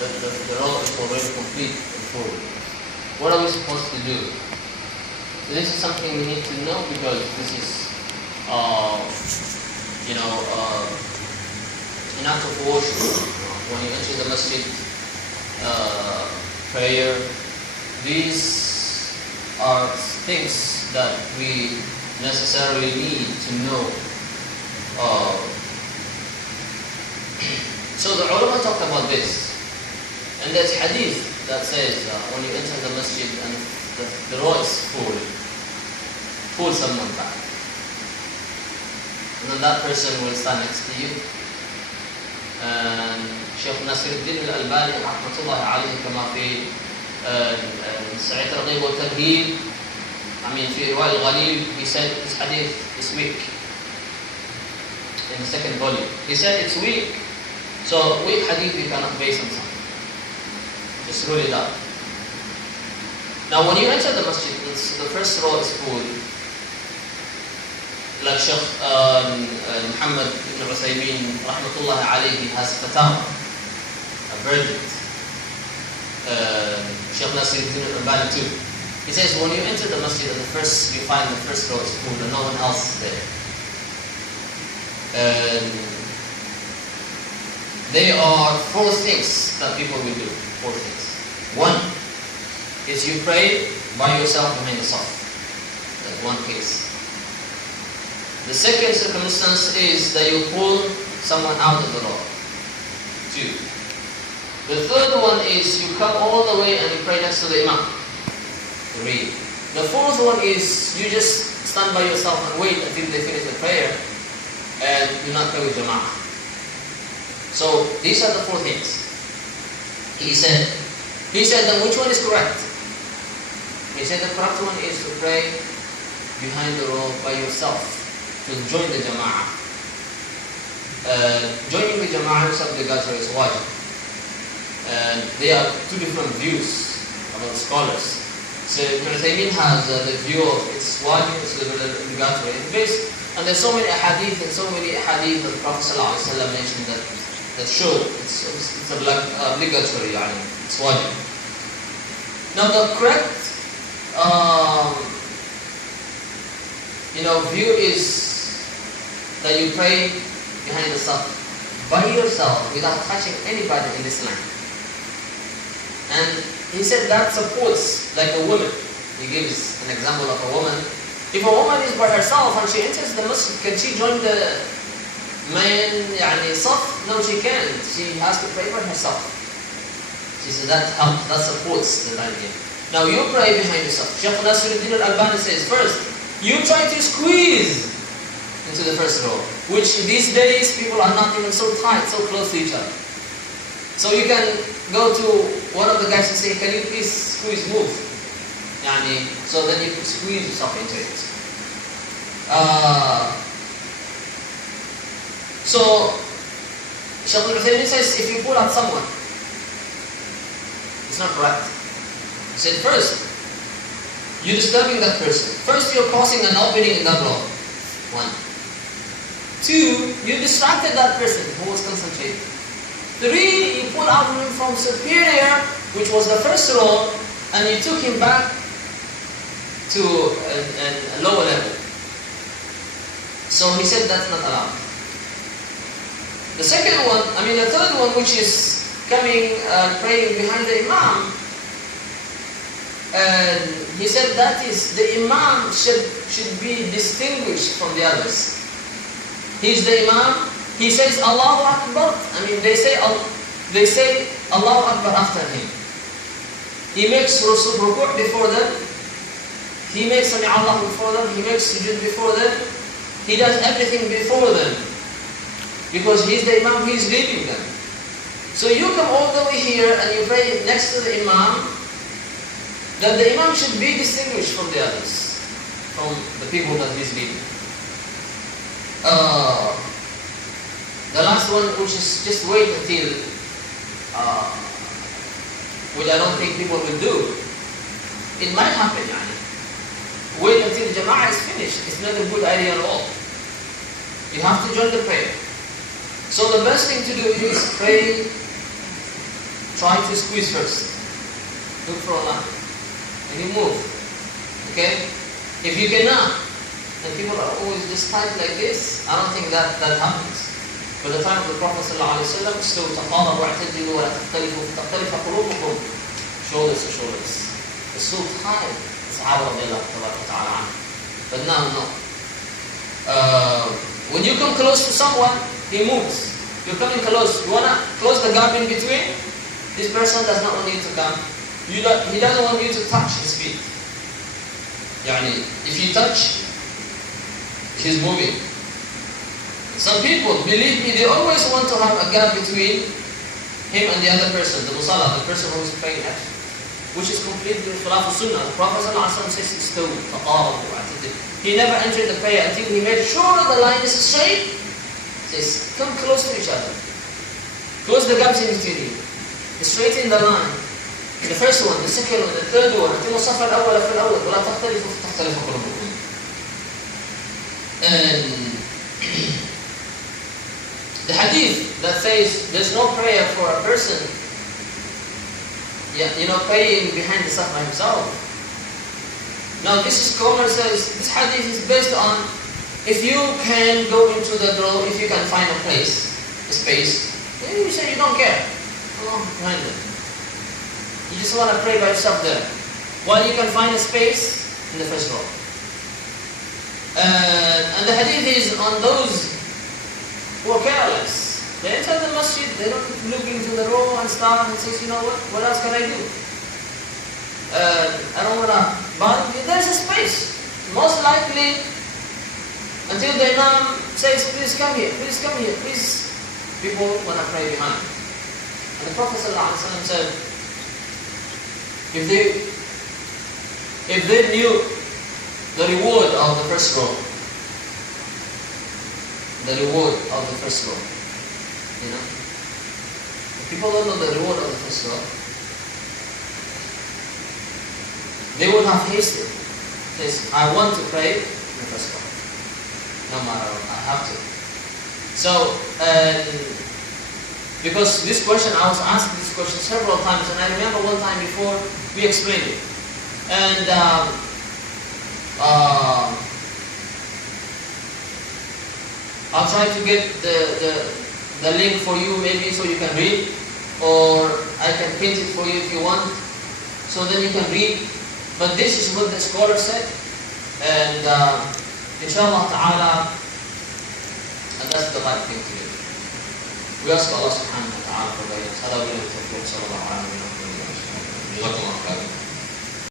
the role is already complete and full. What are we supposed to do? So this is something we need to know, because this is, an act of worship. When you enter the masjid, prayer, these are things that we necessarily need to know. So the ulama talked about this, and there's hadith that says when you enter the masjid and the door is full, pull someone back, and then that person will stand next to you. And Shaykh Nasiruddin al-Albani rahmatullahi alayhi, كما في سعي الترغيب والترهيب, في رواية الغليل, he said this hadith is weak. In the second volume, he said it's weak. So weak hadith you cannot base on something. Just rule it out. Now when you enter the masjid, the first row is full. Like Shaykh Muhammad ibn Uthaymeen rahmatullahi alayhi has fatawa, a verdict. Shaykh Nasiruddin al-Albani too. He says when you enter the masjid, you find the first row is full and no one else is there. There are four things that people will do. Four things. One is you pray by yourself behind the saf. That's one case. The second circumstance is that you pull someone out of the door. Two. The third one is you come all the way and you pray next to the imam. Three. The fourth one is you just stand by yourself and wait until they finish the prayer and do not pray with jama'ah. So these are the four things. He said, then which one is correct? He said the correct one is to pray behind the row by yourself, to join the jama'ah. Joining the jama'ah is obligatory, is wajib. And there are two different views about scholars. So Ibn Uthaymeen has the view of it's wajib, it's obligatory. And there's so many hadith that the Prophet ﷺ mentioned that show it's obligatory, it's wajib. Now the correct view is that you pray behind the saf by yourself without touching anybody in this land. And he said that supports like a woman. He gives an example of a woman. If a woman is by herself and she enters the masjid, can she join the main saf? No, she can't. She has to pray by herself. She says that helps, that supports the idea. Now you pray behind yourself. Shaykh Nasiruddin al-Albani says first, you try to squeeze into the first row, which these days people are not even so tight, so close to each other. So you can go to one of the guys and say, can you please squeeze, move? So then you can squeeze yourself into it. So Shaykh al-Uthaymeen says, if you pull out someone, it's not correct. He said first, you're disturbing that person. First, you're causing an opening in that row. One. Two, you distracted that person who was concentrating. Three, you pull out him from superior, which was the first row, and you took him back to a lower level. So he said that's not allowed. The third one, which is coming praying behind the imam, and he said that is the imam should be distinguished from the others. He's the imam. He says Allahu Akbar. They say Allahu Akbar after him. He makes ruku' before them. He makes Sami Allah before them. He makes sujood before them. He does everything before them. Because he's the imam, he's leading them. So you come all the way here and you pray next to the imam, then the imam should be distinguished from the others, from the people that he's leading. The last one, which is just wait until, which I don't think people will do. It might happen, Wait until the jama'ah is finished. It's not a good idea at all. You have to join the prayer. So the best thing to do is pray try to squeeze first. Look for a line. And you move. Okay? If you cannot, and people are always just tight like this, I don't think that happens. By the time of the Prophet ﷺ, استووا تقاربوا واعتدلوا ولا تختلفوا فتختلف قلوبكم. Shoulders to shoulders. The stood high. Sahaba radiallahu ta'ala anhu. But now, no. When you come close to someone, he moves. You're coming close. You want to close the gap in between? This person does not want you to come. He doesn't want you to touch his feet. Yani, if you touch, he's moving. Some people, believe me, they always want to have a gap between him and the other person, the musalla, the person who is praying at, which is completely khilaf sunnah. The Prophet says, "Istawu, taqarabu, wa'tadilu." He never entered the prayer until he made sure the line is straight. He says, come close to each other. Close the gaps in between you. Straighten the line. The first one, the second one, the third one. أتموا الصف الأول في الأول ولا تختلفوا فتختلف قلوبكم. And the hadith that says there's no prayer for a person, praying behind the saf by himself. Now this scholar says this hadith is based on if you can go into the door, if you can find a place, a space, then you say you don't care. Allah behind it. You just want to pray by yourself there. While you can find a space in the first row. And the hadith is on those who are careless. They enter the masjid, they don't look into the row and start and say, you know what else can I do? I don't want to, but there's a space. Most likely, until the imam says, please come here, please. People want to pray behind. And the Prophet ﷺ said, if they knew the reward of the first row, if people don't know the reward of the first row, they would have hasted. Says, I want to pray in the first row. No matter what, I have to. So, because this question, I was asked this question several times, and I remember one time before we explained it. And I'll try to get the link for you maybe so you can read, or I can print it for you if you want, so then you can read. But this is what the scholar said, and inshallah ta'ala, and that's the right thing to do. We ask Allah subhanahu wa ta'ala for guidance. هذا وبالله التوفيق. صلى الله عليه وسلم.